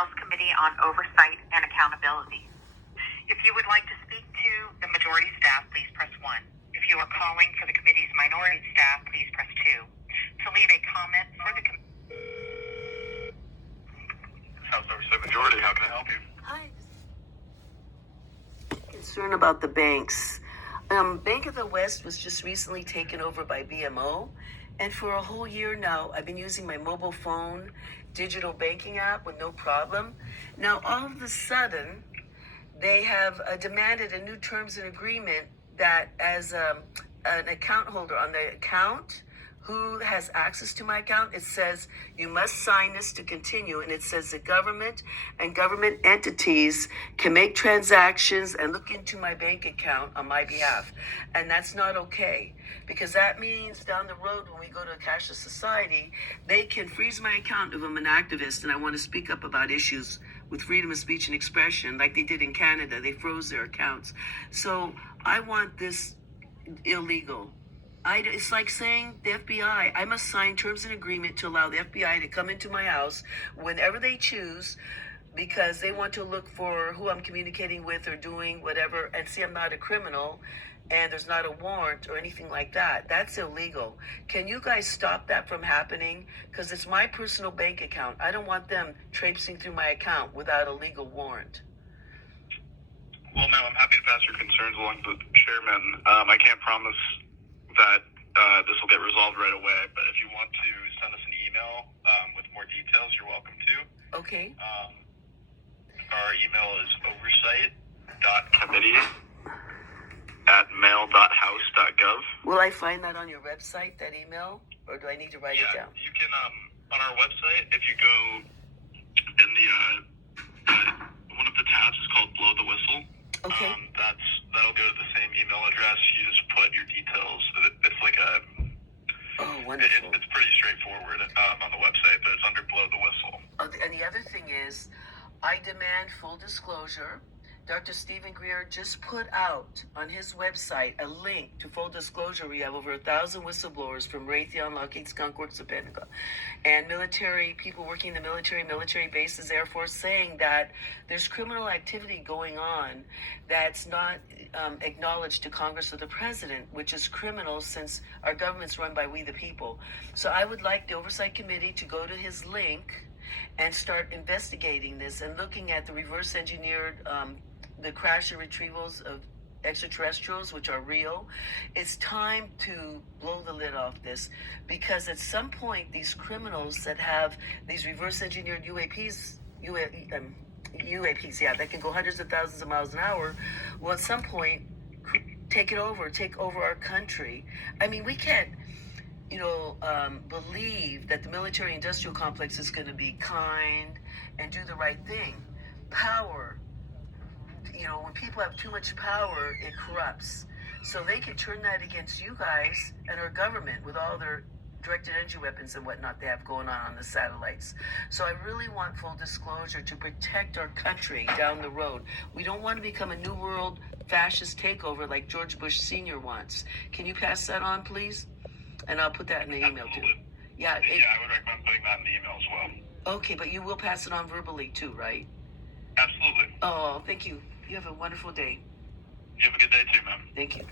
House Committee on Oversight and Accountability. If you would like to speak to the majority staff, please press 1. If you are calling for the committee's minority staff, please press 2. To leave a comment for the House Oversight Majority, how can I help you? Hi. Concern about the banks. Bank of the West was just recently taken over by BMO. And for a whole year now, I've been using my mobile phone digital banking app with no problem. Now, all of a sudden, they have demanded a new terms and agreement that as an account holder on the account, who has access to my account, it says you must sign this to continue, and it says the government and government entities can make transactions and look into my bank account on my behalf. And that's not okay, because that means down the road when we go to a cashless society, they can freeze my account if I'm an activist and I want to speak up about issues with freedom of speech and expression, like they did in Canada. They froze their accounts. So I want this illegal. It's like saying the FBI, I must sign terms and agreement to allow the FBI to come into my house whenever they choose, because they want to look for who I'm communicating with or doing whatever, and see I'm not a criminal and there's not a warrant or anything like that. That's illegal. Can you guys stop that from happening? Because it's my personal bank account. I don't want them traipsing through my account without a legal warrant. Well, ma'am, I'm happy to pass your concerns along to the chairman. I can't promise that this will get resolved right away, but if you want to send us an email with more details, you're welcome to. Okay. Our email is oversight.committee@mail.house.gov. Will I find that on your website, that email, or do I need to write it down? You can, on our website, if you go in the, one of the tabs is called Blow the Whistle. Okay. That'll go to the same email address. You just put your details. It's like a. Oh, wonderful. It's pretty straightforward on the website, but it's under Blow the Whistle. And the other thing is, I demand full disclosure. Dr. Stephen Greer just put out on his website a link to full disclosure. We have over 1,000 whistleblowers from Raytheon, Lockheed, Skunk Works, the Pentagon, and military people working in the military bases, Air Force, saying that there's criminal activity going on that's not acknowledged to Congress or the President, which is criminal since our government's run by we the people. So I would like the Oversight Committee to go to his link and start investigating this and looking at the reverse engineered the crash and retrievals of extraterrestrials, which are real. It's time to blow the lid off this, because at some point these criminals that have these reverse engineered UAPs, that can go hundreds of thousands of miles an hour, will at some point take over our country. I mean, we can't believe that the military industrial complex is going to be kind and do the right thing. Power, when people have too much power, it corrupts. So they can turn that against you guys and our government with all their directed energy weapons and whatnot they have going on the satellites. So I really want full disclosure to protect our country down the road. We don't want to become a new world fascist takeover like George Bush Sr. wants. Can you pass that on, please? And I'll put that in the email too. Yeah, I would recommend putting that in the email as well. Okay, but you will pass it on verbally too, right? Absolutely. Oh, thank you. You have a wonderful day. You have a good day too, ma'am. Thank you.